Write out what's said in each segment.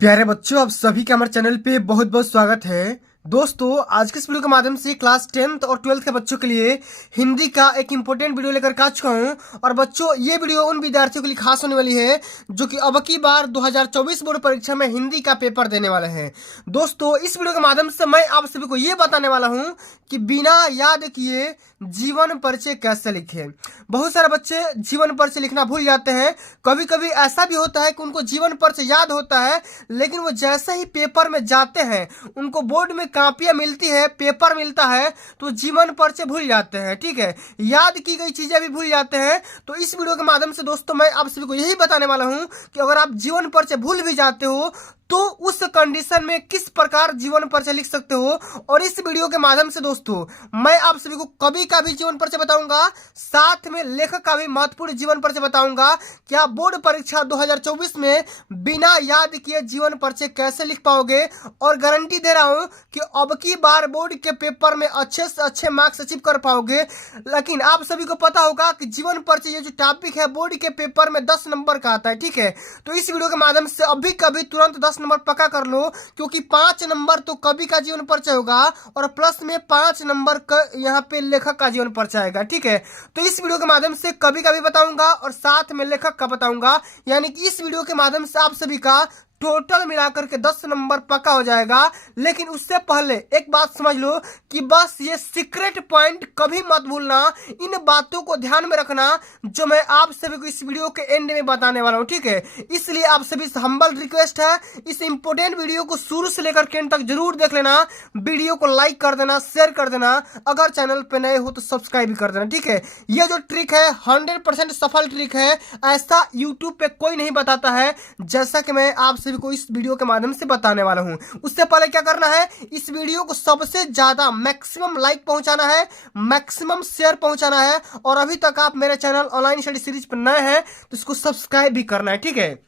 प्यारे बच्चों, आप सभी का हमारे चैनल पे बहुत बहुत स्वागत है। दोस्तों, आज के इस वीडियो के माध्यम से क्लास 10th और 12th के बच्चों के लिए हिंदी का एक इम्पोर्टेंट वीडियो लेकर के आ चुका हूँ। और बच्चों, ये वीडियो उन विद्यार्थियों के लिए खास होने वाली है जो कि अब की बार 2024 बोर्ड परीक्षा में हिंदी का पेपर देने वाले हैं। दोस्तों, इस वीडियो के माध्यम से मैं आप सभी को ये बताने वाला हूँ कि बिना याद किए जीवन परिचय कैसे लिखें। बहुत सारे बच्चे जीवन परिचय लिखना भूल जाते हैं। कभी कभी ऐसा भी होता है कि उनको जीवन परिचय याद होता है, लेकिन वो जैसे ही पेपर में जाते हैं, उनको बोर्ड में कापियां मिलती है, पेपर मिलता है, तो जीवन परिचय भूल जाते हैं। ठीक है, याद की गई चीजें भी भूल जाते हैं। तो इस वीडियो के माध्यम से दोस्तों मैं आप सभी को यही बताने वाला हूं कि अगर आप जीवन परिचय भूल भी जाते हो तो उस कंडीशन में किस प्रकार जीवन परिचय लिख सकते हो। और इस वीडियो के माध्यम से दोस्तों मैं आप सभी को कवि का भी जीवन परिचय बताऊंगा, साथ में लेखक का भी महत्वपूर्ण जीवन परिचय बताऊंगा कि आप बोर्ड परीक्षा 2024 में बिना याद किए जीवन परिचय कैसे लिख पाओगे। और गारंटी दे रहा हूं कि अब की बार बोर्ड के पेपर में अच्छे से अच्छे मार्क्स अचीव कर पाओगे। लेकिन आप सभी को पता होगा कि जीवन परिचय ये जो टॉपिक है बोर्ड के पेपर में 10 नंबर का आता है। ठीक है, तो इस वीडियो के माध्यम से अभी कभी तुरंत 10 नंबर पक्का कर लो, क्योंकि 5 नंबर तो कवि का जीवन परिचय होगा और प्लस में 5 नंबर का यहाँ पे लेखक का जीवन परिचय आएगा। ठीक है, तो इस वीडियो के माध्यम से कवि का भी बताऊंगा और साथ में लेखक का बताऊंगा, यानी कि इस वीडियो के माध्यम से आप सभी का टोटल मिलाकर के 10 नंबर पक्का हो जाएगा। लेकिन उससे पहले एक बात समझ लो कि बस ये सीक्रेट पॉइंट कभी मत भूलना, इन बातों को ध्यान में रखना जो मैं आप सभी को इस वीडियो के एंड में बताने वाला हूँ। ठीक है, इसलिए आप सभी से हम्बल रिक्वेस्ट है, इस इंपोर्टेंट वीडियो को शुरू से लेकर के एंड तक जरूर देख लेना। वीडियो को लाइक कर देना, शेयर कर देना, अगर चैनल पे नए हो तो सब्सक्राइब भी कर देना। ठीक है, ये जो ट्रिक है 100% सफल ट्रिक है, ऐसा यूट्यूब पे कोई नहीं बताता है जैसा कि मैं आप सभी को इस वीडियो के माध्यम से बताने वाला हूं। उससे पहले क्या करना है, इस वीडियो को सबसे ज्यादा मैक्सिमम लाइक पहुंचाना है, मैक्सिमम शेयर पहुंचाना है, और अभी तक आप मेरे चैनल ऑनलाइन स्टडी सीरीज पर नए हैं तो इसको सब्सक्राइब भी करना है। ठीक है,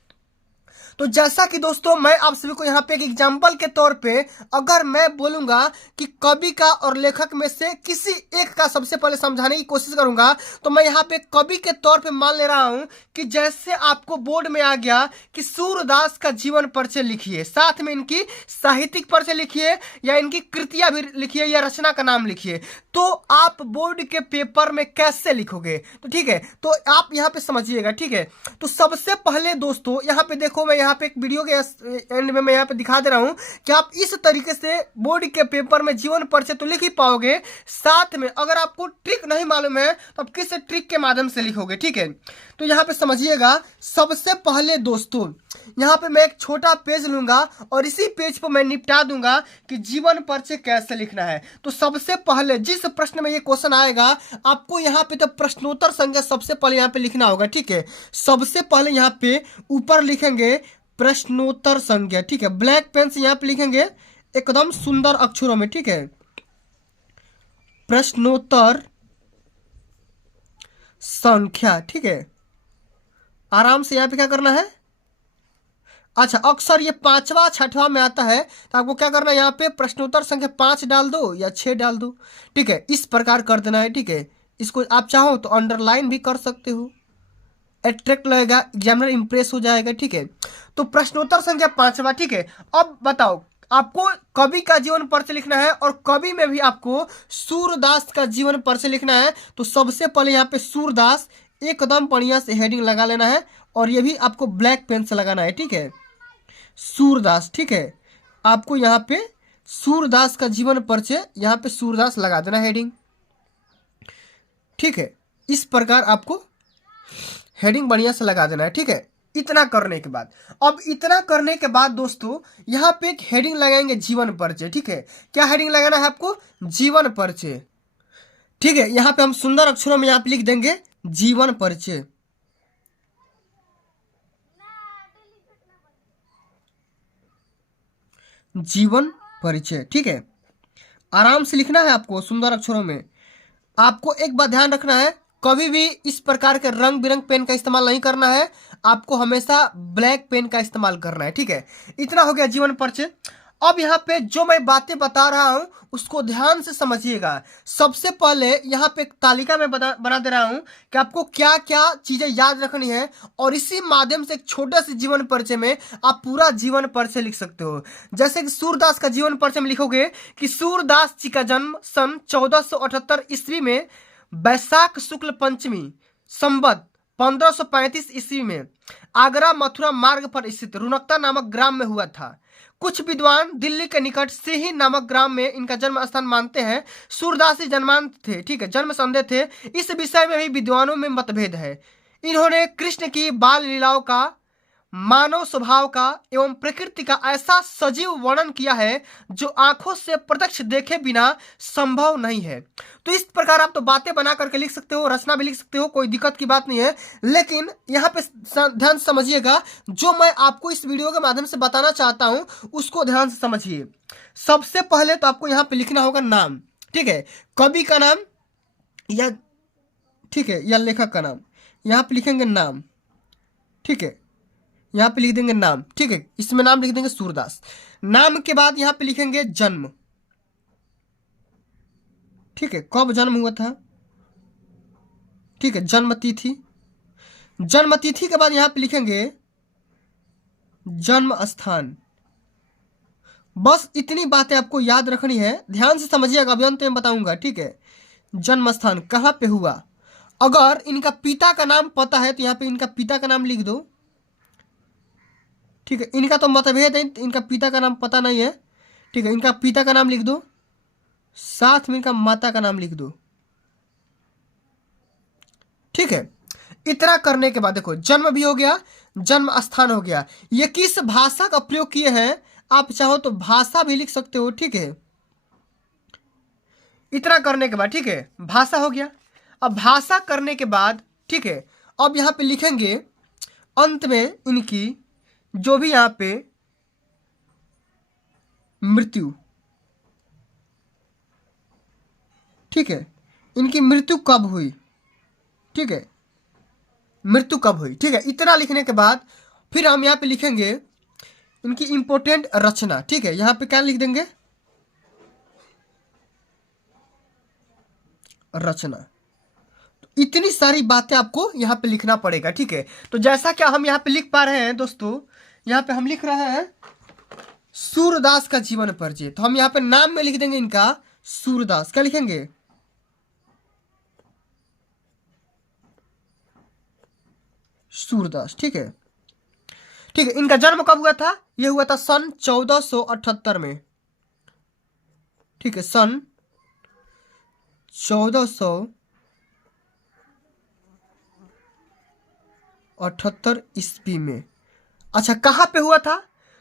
तो जैसा कि दोस्तों मैं आप सभी को यहाँ पे एक एग्जाम्पल के तौर पे अगर मैं बोलूंगा कि कवि का और लेखक में से किसी एक का सबसे पहले समझाने की कोशिश करूंगा, तो मैं यहाँ पे कवि के तौर पे मान ले रहा हूं कि जैसे आपको बोर्ड में आ गया कि सूरदास का जीवन परिचय लिखिए, साथ में इनकी साहित्यिक परिचय लिखिए या इनकी कृतियां भी लिखिए या रचना का नाम लिखिए, तो आप बोर्ड के पेपर में कैसे लिखोगे। तो ठीक है, तो आप यहाँ पे समझिएगा। ठीक है, तो सबसे पहले दोस्तों यहाँ पे देखो, मैं यहाँ पे एक वीडियो के एंड में मैं यहाँ पे दिखा दे रहा हूँ कि आप इस तरीके से बोर्ड के पेपर में जीवन परिचय तो लिख ही पाओगे, साथ में अगर आपको ट्रिक नहीं मालूम है तो आप किस ट्रिक के माध्यम से लिखोगे। ठीक है, तो यहाँ पे समझिएगा। सबसे पहले दोस्तों यहाँ पे मैं एक छोटा पेज लूंगा और इसी पेज पर मैं निपटा दूंगा कि जीवन परिचय कैसे लिखना है। तो सबसे पहले जिस प्रश्न में ये क्वेश्चन आएगा, आपको यहाँ पे तो प्रश्नोत्तर संज्ञा सबसे पहले यहाँ पे लिखना होगा। ठीक है, सबसे पहले यहाँ पे ऊपर लिखेंगे प्रश्नोत्तर संज्ञा। ठीक है, ब्लैक पेन से यहाँ पे लिखेंगे एकदम सुंदर अक्षरों में। ठीक है, प्रश्नोत्तर संख्या। ठीक है, आराम से यहाँ पे क्या करना है, अच्छा अक्सर ये 5वां 6वां में आता है, तो आपको क्या करना है, यहाँ पे प्रश्नोत्तर संख्या 5 डाल दो या 6 डाल दो। ठीक है, इस प्रकार कर देना है। ठीक है, इसको आप चाहो तो अंडरलाइन भी कर सकते हो, अट्रैक्ट लगेगा, एग्जामिनर इंप्रेस हो जाएगा। ठीक है, तो प्रश्नोत्तर संख्या 5वां। ठीक है, अब बताओ आपको कवि का जीवन परिचय लिखना है और कवि में भी आपको सूरदास का जीवन परिचय लिखना है। तो सबसे पहले यहाँ पे सूरदास एकदम बढ़िया से हेडिंग लगा लेना है और ये भी आपको ब्लैक पेन से लगाना है। ठीक है, सूरदास। ठीक है, आपको यहाँ पे सूरदास का जीवन परिचय यहाँ पे सूरदास लगा देना हेडिंग। ठीक है, इस प्रकार आपको हेडिंग बढ़िया से लगा देना है। ठीक है, इतना करने के बाद, अब इतना करने के बाद दोस्तों यहाँ पे एक हेडिंग लगाएंगे जीवन परिचय। ठीक है, क्या हेडिंग लगाना है आपको, जीवन परिचय। ठीक है, यहाँ पे हम सुंदर अक्षरों में यहाँ पे लिख देंगे जीवन परिचय। जीवन परिचय। ठीक है, आराम से लिखना है आपको सुंदर अक्षरों में। आपको एक बात ध्यान रखना है, कभी भी इस प्रकार के रंग बिरंग पेन का इस्तेमाल नहीं करना है, आपको हमेशा ब्लैक पेन का इस्तेमाल करना है। ठीक है, इतना हो गया जीवन परिचय। अब यहाँ पे जो मैं बातें बता रहा हूं उसको ध्यान से समझिएगा। सबसे पहले यहाँ पे एक तालिका में बना दे रहा हूं कि आपको क्या क्या चीजें याद रखनी है, और इसी माध्यम से एक छोटे से जीवन परिचय में आप पूरा जीवन परिचय लिख सकते हो। जैसे कि सूरदास का जीवन परिचय में लिखोगे कि सूरदास जी का जन्म सन 1478 ईस्वी में बैसाख शुक्ल पंचमी संवत 1535 ईस्वी में आगरा मथुरा मार्ग पर स्थित रुनकता नामक ग्राम में हुआ था। कुछ विद्वान दिल्ली के निकट सिही नामक ग्राम में इनका जन्म स्थान मानते हैं। सूरदास जी जन्मांत थे, ठीक है, जन्म संदेह थे। इस विषय में भी विद्वानों में मतभेद है। इन्होंने कृष्ण की बाल लीलाओं का, मानव स्वभाव का एवं प्रकृति का ऐसा सजीव वर्णन किया है जो आंखों से प्रत्यक्ष देखे बिना संभव नहीं है। तो इस प्रकार आप तो बातें बना करके लिख सकते हो, रचना भी लिख सकते हो, कोई दिक्कत की बात नहीं है। लेकिन यहाँ पे ध्यान से समझिएगा, जो मैं आपको इस वीडियो के माध्यम से बताना चाहता हूँ उसको ध्यान से समझिए। सबसे पहले तो आपको यहाँ पे लिखना होगा नाम, ठीक है, कवि का नाम या, ठीक है, या लेखक का नाम। यहाँ पे लिखेंगे नाम, ठीक है, यहाँ पे लिख देंगे नाम, ठीक है, इसमें नाम लिख देंगे सूरदास। नाम के बाद यहाँ पे लिखेंगे जन्म, ठीक है, कब जन्म हुआ था, ठीक है, जन्म तिथि। जन्म तिथि के बाद यहाँ पे लिखेंगे जन्म स्थान। बस इतनी बातें आपको याद रखनी है, ध्यान से समझिएगा, अभी अंत में बताऊंगा, ठीक है। जन्म स्थान कहाँ पे हुआ। अगर इनका पिता का नाम पता है तो यहाँ पे इनका पिता का नाम लिख दो, ठीक है। इनका तो मतभेद है, इनका पिता का नाम पता नहीं है, ठीक है, इनका पिता का नाम लिख दो, साथ में इनका माता का नाम लिख दो, ठीक है। इतना करने के बाद देखो जन्म भी हो गया, जन्म स्थान हो गया। ये किस भाषा का प्रयोग किए हैं, आप चाहो तो भाषा भी लिख सकते हो, ठीक है। इतना करने के बाद, ठीक है, भाषा हो गया। अब भाषा करने के बाद, ठीक है, अब यहां पे लिखेंगे अंत में इनकी जो भी यहां पे मृत्यु, ठीक है, इनकी मृत्यु कब हुई, ठीक है, मृत्यु कब हुई, ठीक है। इतना लिखने के बाद फिर हम यहाँ पे लिखेंगे इनकी इंपोर्टेंट रचना, ठीक है। यहाँ पे क्या लिख देंगे, रचना। तो इतनी सारी बातें आपको यहाँ पे लिखना पड़ेगा, ठीक है। तो जैसा कि हम यहाँ पे लिख पा रहे हैं दोस्तों, यहाँ पे हम लिख रहे हैं सूरदास का जीवन परिचय। तो हम यहाँ पे नाम में लिख देंगे इनका सूरदास, क्या लिखेंगे, सूरदास, ठीक है, ठीक है। इनका जन्म कब हुआ था, यह हुआ था सन 1478 में, ठीक है, सन 1478 ईस्वी में। अच्छा, कहाँ पे हुआ था,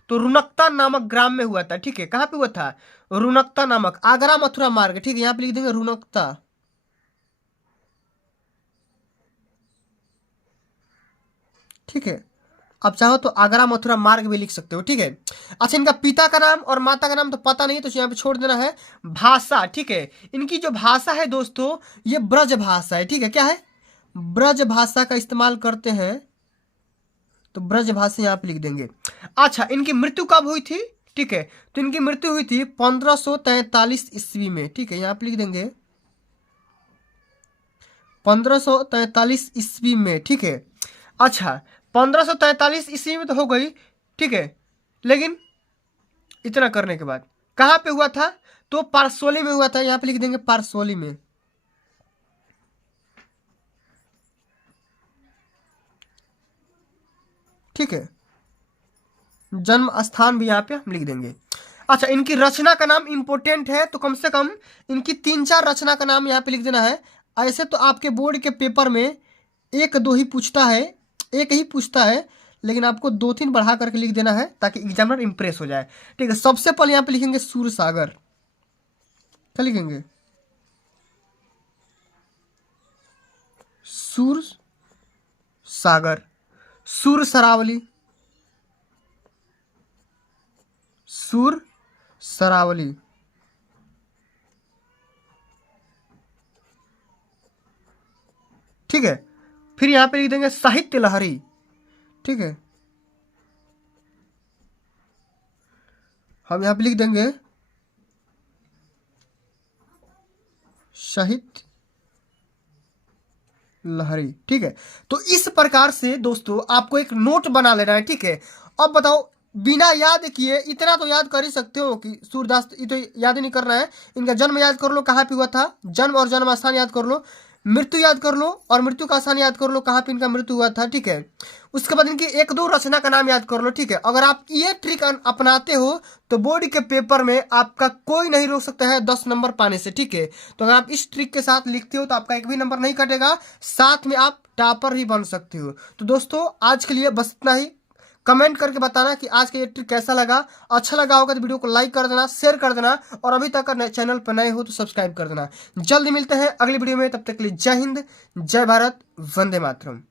तो रुनकता नामक ग्राम में हुआ था, ठीक है। कहाँ पे हुआ था, रुनकता नामक, आगरा मथुरा मार्ग, ठीक है, यहाँ पे लिख देंगे रुनकता, ठीक है। आप चाहो तो आगरा मथुरा मार्ग भी लिख सकते हो, ठीक है। अच्छा, इनका पिता का नाम और माता का नाम तो पता नहीं है, तो यहाँ पे छोड़ देना है। भाषा, ठीक है, इनकी जो भाषा है दोस्तों ये ब्रज भाषा है, ठीक है। क्या है, ब्रज भाषा का इस्तेमाल करते हैं, तो ब्रज भाषा यहाँ पे लिख देंगे। अच्छा, इनकी मृत्यु कब हुई थी, ठीक है, तो इनकी मृत्यु हुई थी 1543 ईस्वी में, ठीक है, यहाँ पे लिख देंगे 1543 ईस्वी में, ठीक है। अच्छा, 1543 ईस्वी में तो हो गई, ठीक है, लेकिन इतना करने के बाद कहाँ पे हुआ था, तो पारसोली में हुआ था, यहाँ पे लिख देंगे पारसोली में, ठीक है। जन्म स्थान भी यहाँ पे हम लिख देंगे। अच्छा, इनकी रचना का नाम इंपोर्टेंट है, तो कम से कम इनकी 3-4 रचना का नाम यहाँ पे लिख देना है। ऐसे तो आपके बोर्ड के पेपर में 1-2 ही पूछता है, एक ही पूछता है, लेकिन आपको 2-3 बढ़ा करके लिख देना है ताकि एग्जामिनर इंप्रेस हो जाए, ठीक है। सबसे पहले यहाँ पे लिखेंगे सूर सागर, क्या लिखेंगे, सूर सागर, सूर सरावली, सूर सरावली, ठीक है। फिर यहां पे लिख देंगे साहित्य लहरी, ठीक है, हम यहाँ पे लिख देंगे शहीद लहरी। ठीक है, तो इस प्रकार से दोस्तों आपको एक नोट बना लेना है। ठीक है, अब बताओ, बिना याद किए इतना तो याद कर ही सकते हो कि सूरदास, ये तो याद ही नहीं करना है। इनका जन्म याद कर लो, कहाँ पे हुआ था, जन्म और जन्म स्थान याद कर लो, मृत्यु याद कर लो और मृत्यु का स्थान याद कर लो, कहाँ पे इनका मृत्यु हुआ था। ठीक है, उसके बाद इनकी एक दो रचना का नाम याद कर लो। ठीक है, अगर आप ये ट्रिक अपनाते हो तो बोर्ड के पेपर में आपका कोई नहीं रोक सकता है 10 नंबर पाने से। ठीक है, तो अगर आप इस ट्रिक के साथ लिखते हो तो आपका एक भी नंबर नहीं कटेगा, साथ में आप टॉपर ही बन सकते हो। तो दोस्तों आज के लिए बस इतना ही। कमेंट करके बताना कि आज का ये ट्रिक कैसा लगा। अच्छा लगा होगा तो वीडियो को लाइक कर देना, शेयर कर देना, और अभी तक अगर चैनल पर नए हो तो सब्सक्राइब कर देना। जल्दी मिलते हैं अगली वीडियो में, तब तक के लिए जय हिंद, जय भारत, वंदे मातरम।